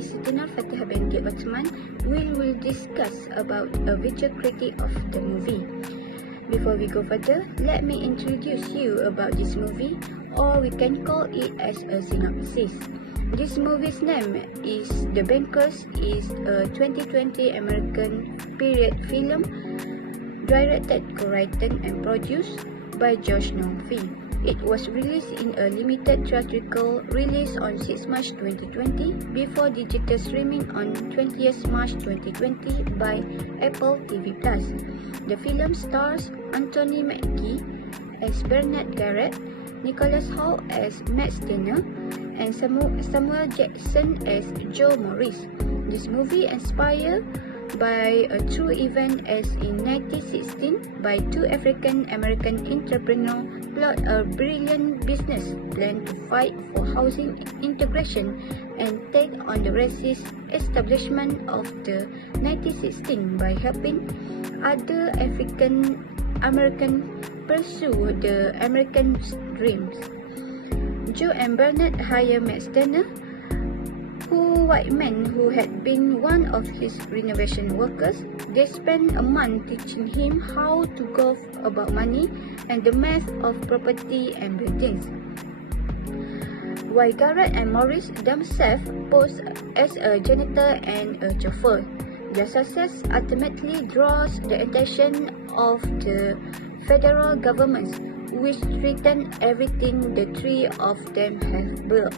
is Tunal Fatihah binti Othman. We will discuss about a video critic of the movie. Before we go further, let me introduce you about this movie, or we can call it as a synopsis. This movie's name is The Bankers. Is a 2020 American period film directed, co-written and produced by Josh Nongfi. It was released in a limited theatrical release on 6 March 2020 before digital streaming on 20th March 2020 by Apple TV+. The film stars Anthony Mackie as Bernard Garrett, Nicholas Hoult as Matt Steiner, and Samuel Jackson as Joe Morris. This movie inspired by a true event as in 1916 by two African-American entrepreneurs plot a brilliant business plan to fight for housing integration and take on the racist establishment of the 1916 by helping other African-American pursue the American dreams. Joe and Bernard hire Matt Steiner, white man who had been one of his renovation workers. They spent a month teaching him how to go about money and the math of property and buildings. While Garrett and Morris themselves pose as a janitor and a chauffeur. Their success ultimately draws the attention of the federal government, which threaten everything the three of them have built.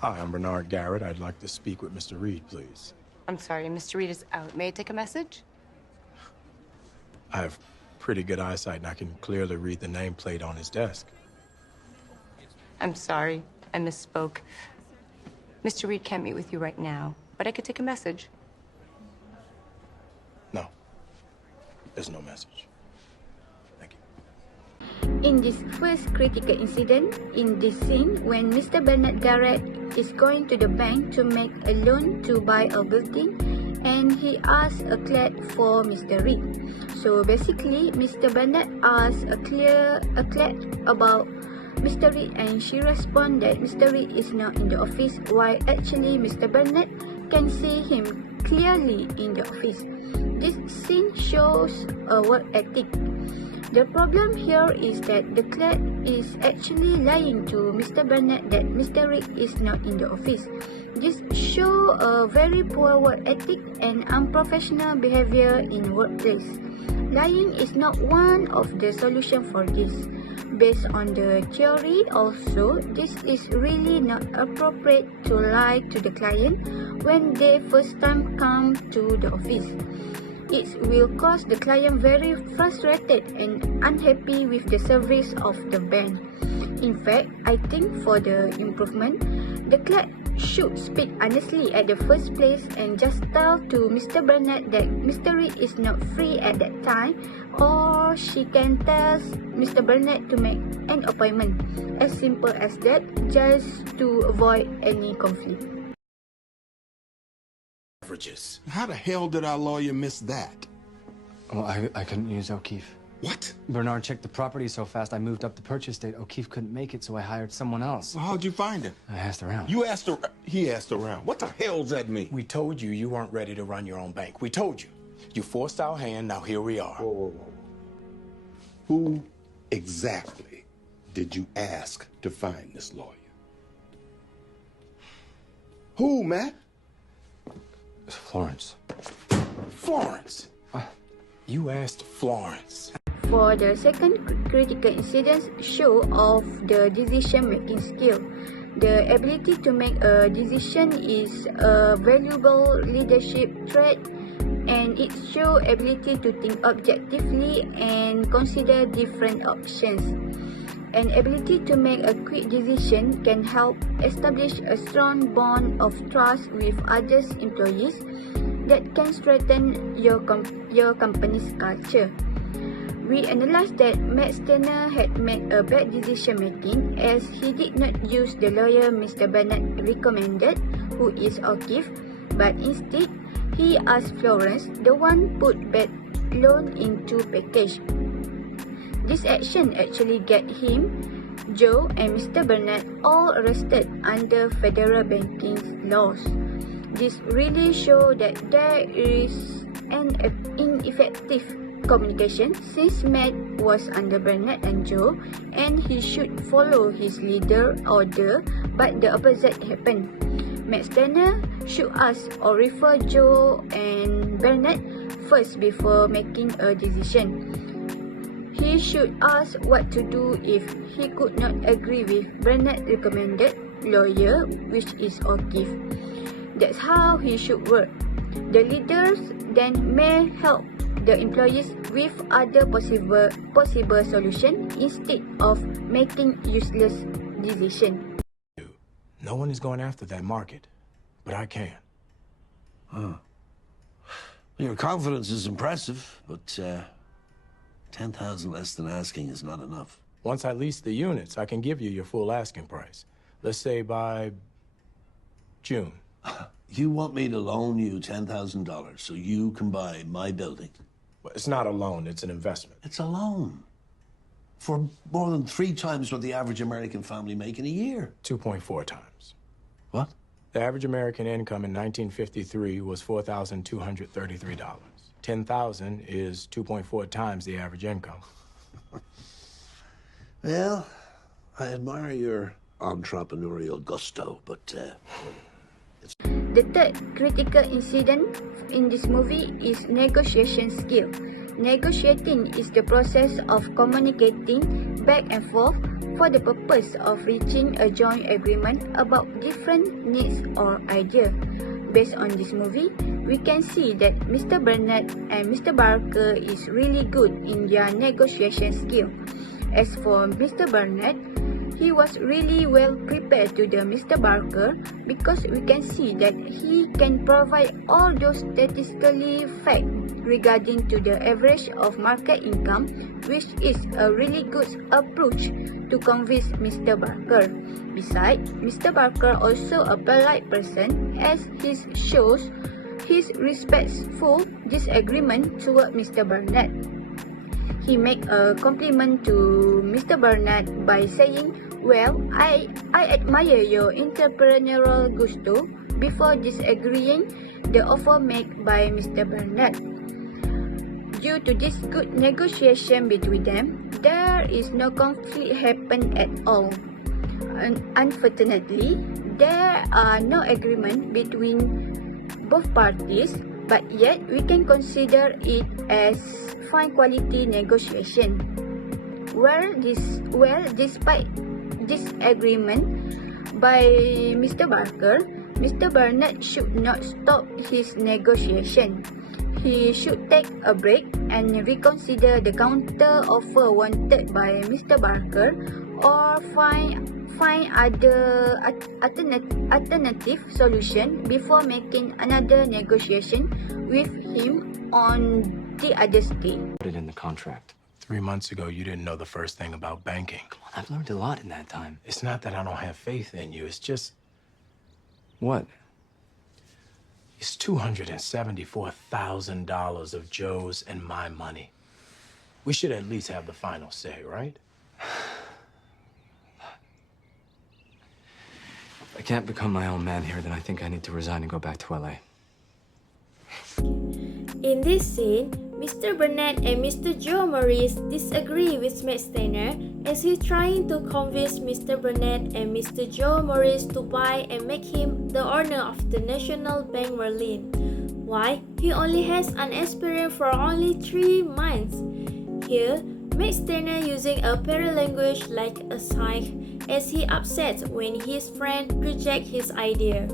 Hi, I'm Bernard Garrett. I'd like to speak with Mr. Reed, please. I'm sorry, Mr. Reed is out. May I take a message? I have pretty good eyesight and I can clearly read the nameplate on his desk. I'm sorry, I misspoke. Mr. Reed can't meet with you right now, but I could take a message. No, there's no message. Thank you. In this first critical incident, in this scene when Mr. Bernard Garrett is going to the bank to make a loan to buy a building, and he asks a clerk for Mr. Reed. So basically, Mr. Bernard asks a clerk about Mr. Reed, and she responds that Mr. Reed is not in the office, while actually Mr. Bernard can see him clearly in the office. This scene shows a work ethic. The problem here is that the clerk is actually lying to Mr. Bernard that Mr. Reed is not in the office. This shows a very poor work ethic and unprofessional behavior in workplace. Lying is not one of the solutions for this. Based on the theory also, this is really not appropriate to lie to the client when they first time come to the office. It will cause the client very frustrated and unhappy with the service of the bank. In fact, I think for the improvement, the clerk should speak honestly at the first place and just tell to Mr. Bernard that Mr. Reed is not free at that time, or she can tell Mr. Bernard to make an appointment. As simple as that, just to avoid any conflict. How the hell did our lawyer miss that? Well, I couldn't use O'Keefe. What? Bernard checked the property so fast I moved up the purchase date. O'Keefe couldn't make it, so I hired someone else. Well, how'd you find him? I asked around. You asked around? He asked around. What the hell's that mean? We told you you weren't ready to run your own bank. We told you. You forced our hand, now here we are. Whoa. Who exactly did you ask to find this lawyer? Who, Matt? Florence. Florence? You asked Florence. For the second critical incident, show of the decision-making skill. The ability to make a decision is a valuable leadership trait, and it shows ability to think objectively and consider different options. An ability to make a quick decision can help establish a strong bond of trust with other employees that can strengthen your company's culture. We analyzed that Matt Steiner had made a bad decision making as he did not use the lawyer Mr. Bernard recommended, who is O'Keefe, but instead he asked Florence, the one put bad loan into package. This action actually get him Joe and Mr. Burnett all arrested under federal banking laws. This really shows that there is an ineffective communication since Matt was under Burnett and Joe and he should follow his leader order, but the opposite happened. Matt Steiner should ask or refer Joe and Burnett first before making a decision. He should ask what to do if he could not agree with Burnett's recommended lawyer, which is O'Keefe. That's how he should work. The leaders then may help the employees with other possible solution instead of making useless decision. No one is going after that market, but I can. Your confidence is impressive, but 10,000 less than asking is not enough. Once I lease the units, I can give you your full asking price. Let's say by June. You want me to loan you $10,000 so you can buy my building? Well, it's not a loan, it's an investment. It's a loan for more than 3 times what the average American family make in a year. 2.4 times. What? The average American income in 1953 was $4,233. 10,000 is 2.4 times the average income. Well, I admire your entrepreneurial gusto, but The third critical incident in this movie is negotiation skill. Negotiating is the process of communicating back and forth for the purpose of reaching a joint agreement about different needs or ideas. Based on this movie, we can see that Mr. Burnett and Mr. Barker is really good in their negotiation skill. As for Mr. Burnett, he was really well prepared to the Mr. Barker because we can see that he can provide all those statistically facts regarding to the average of market income, which is a really good approach to convince Mr. Barker. Besides, Mr. Barker also a polite person as he shows his respectful disagreement toward Mr. Burnett. He make a compliment to Mr. Burnett by saying, "Well, I admire your entrepreneurial gusto," before disagreeing the offer made by Mr. Burnett. Due to this good negotiation between them, there is no conflict happen at all. Unfortunately, there are no agreement between both parties, but yet we can consider it as fine quality negotiation. Despite disagreement by Mr. Barker, Mr. Burnett should not stop his negotiation. He should take a break and reconsider the counter offer wanted by Mr. Barker or find other alternative solution before making another negotiation with him on the other state. Put it in the contract. 3 months ago, you didn't know the first thing about banking. Come on, I've learned a lot in that time. It's not that I don't have faith in you, it's just... What? It's $274,000 of Joe's and my money. We should at least have the final say, right? If I can't become my own man here, then I think I need to resign and go back to LA. In this scene, Mr. Burnett and Mr. Joe Morris disagree with Matt Steiner as he's trying to convince Mr. Burnett and Mr. Joe Morris to buy and make him the owner of the National Bank Merlin. Why? He only has an experience for only 3 months. Here, Matt Steiner using a paralanguage like a sigh as he upset when his friend rejects his idea.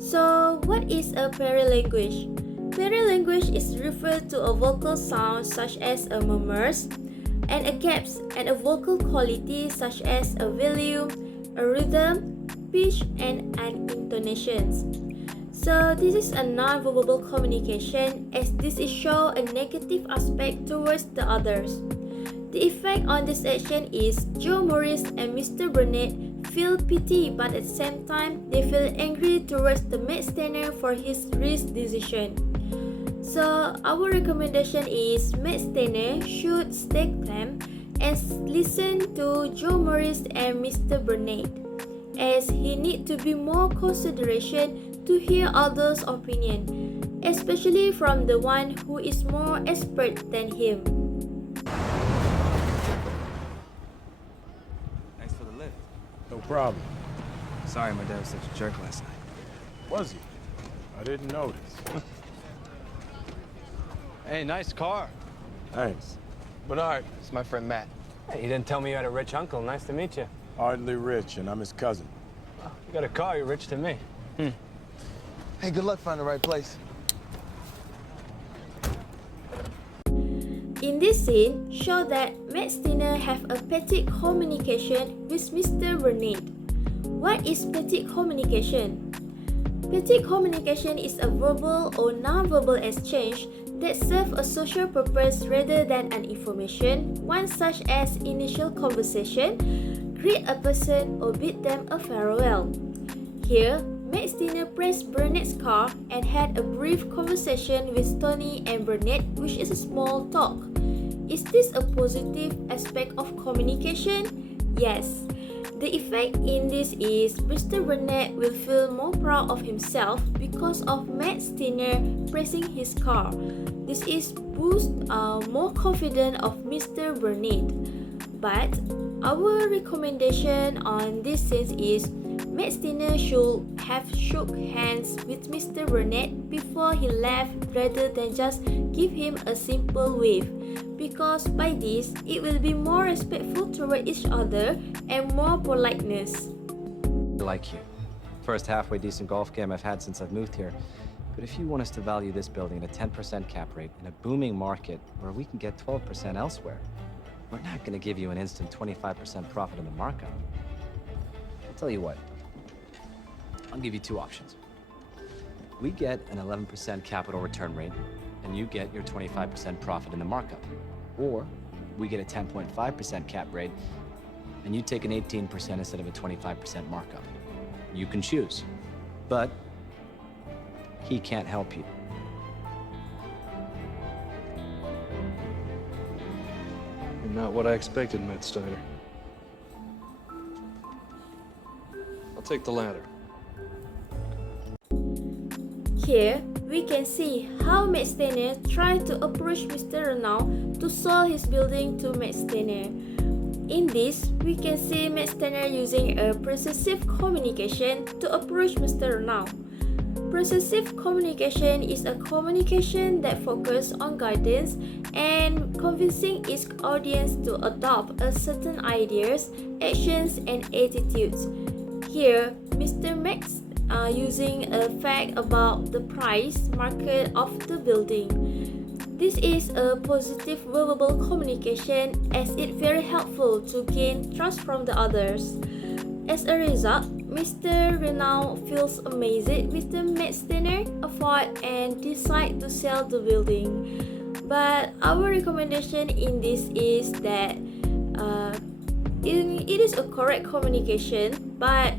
So, what is a paralanguage? Paralanguage is referred to a vocal sound such as a murmurs, and a gaps, and a vocal quality such as a volume, a rhythm, pitch, and an intonations. So this is a non-verbal communication as this is show a negative aspect towards the others. The effect on this action is Joe Morris and Mr. Burnett feel pity, but at the same time they feel angry towards the Matt Steiner for his risk decision. So our recommendation is Matt Steiner should stay calm and listen to Joe Morris and Mr. Burnett, as he need to be more consideration to hear others' opinion, especially from the one who is more expert than him. Thanks for the lift. No problem. Sorry my dad was such a jerk last night. Was he? I didn't notice. Hey, nice car. Thanks. Bernard, It's my friend Matt. Hey, you didn't tell me you had a rich uncle. Nice to meet you. hardly rich, and I'm his cousin. You got a car, you're rich to me. Hey, good luck finding the right place. In this scene, show that Matt Steiner have a petty communication with Mr. Burnett. What is petty communication? Petty communication is a verbal or non-verbal exchange that serve a social purpose rather than an information one, such as initial conversation, greet a person, or bid them a farewell. Here, Matt Steiner praised Burnett's car and had a brief conversation with Tony and Burnett, which is a small talk. Is this a positive aspect of communication? Yes. The effect in this is Mr. Burnett will feel more proud of himself because of Matt Steiner praising his car. This is boost more confidence of Mr. Burnett. But our recommendation on this sense is Matt Steiner should have shook hands with Mr. Burnett before he left rather than just give him a simple wave, because by this it will be more respectful toward each other and more politeness. Like you. First halfway decent golf game I've had since I've moved here. But if you want us to value this building at a 10% cap rate in a booming market where we can get 12% elsewhere, we're not going to give you an instant 25% profit in the markup. I'll tell you what. I'll give you two options. We get an 11% capital return rate, and you get your 25% profit in the markup. Or we get a 10.5% cap rate, and you take an 18% instead of a 25% markup. You can choose, but he can't help you. You're not what I expected, Matt Steiner. I'll take the latter. Here, we can see how Matt Steiner tried to approach Mr. Renault to sell his building to Matt Steiner. In this, we can see Matt Steiner using a persuasive communication to approach Mr. Renault. Persuasive communication is a communication that focuses on guidance and convincing its audience to adopt a certain ideas, actions, and attitudes. Here, Mr. Max using a fact about the price market of the building. This is a positive verbal communication as it very helpful to gain trust from the others. As a result, Mr. Renault feels amazed with the Matt Steiner effort and decide to sell the building. But our recommendation in this is that it is a correct communication, but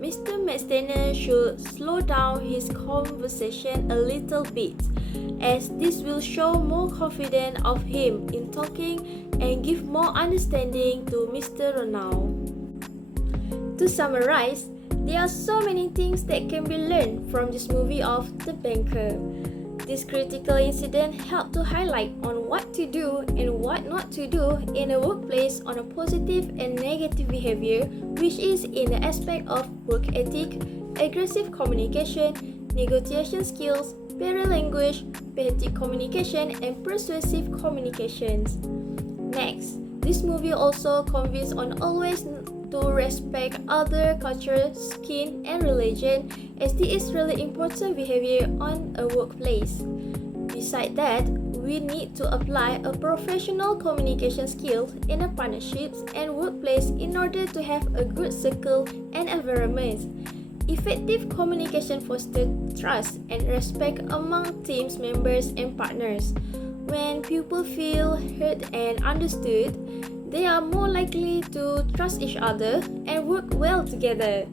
Mr. Matt Steiner should slow down his conversation a little bit, as this will show more confidence of him in talking and give more understanding to Mr. Renault. To summarize, there are so many things that can be learned from this movie of The Banker. This critical incident helped to highlight on what to do and what not to do in a workplace on a positive and negative behavior, which is in the aspect of work ethic, aggressive communication, negotiation skills, paralanguage, petty communication, and persuasive communications. Next, this movie also conveys on always to respect other culture, skin, and religion, as this is really important behavior on a workplace. Besides that, we need to apply a professional communication skills in a partnerships and workplace in order to have a good circle and environment. Effective communication fosters trust and respect among teams members and partners. When people feel heard and understood, they are more likely to trust each other and work well together.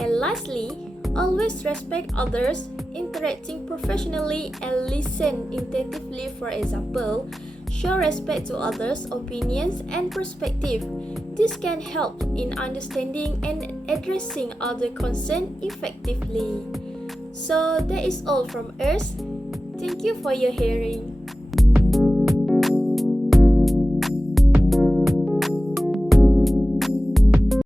And lastly, always respect others, interacting professionally and listen attentively. For example, show respect to others' opinions and perspective. This can help in understanding and addressing other concerns effectively. So that is all from us. Thank you for your hearing.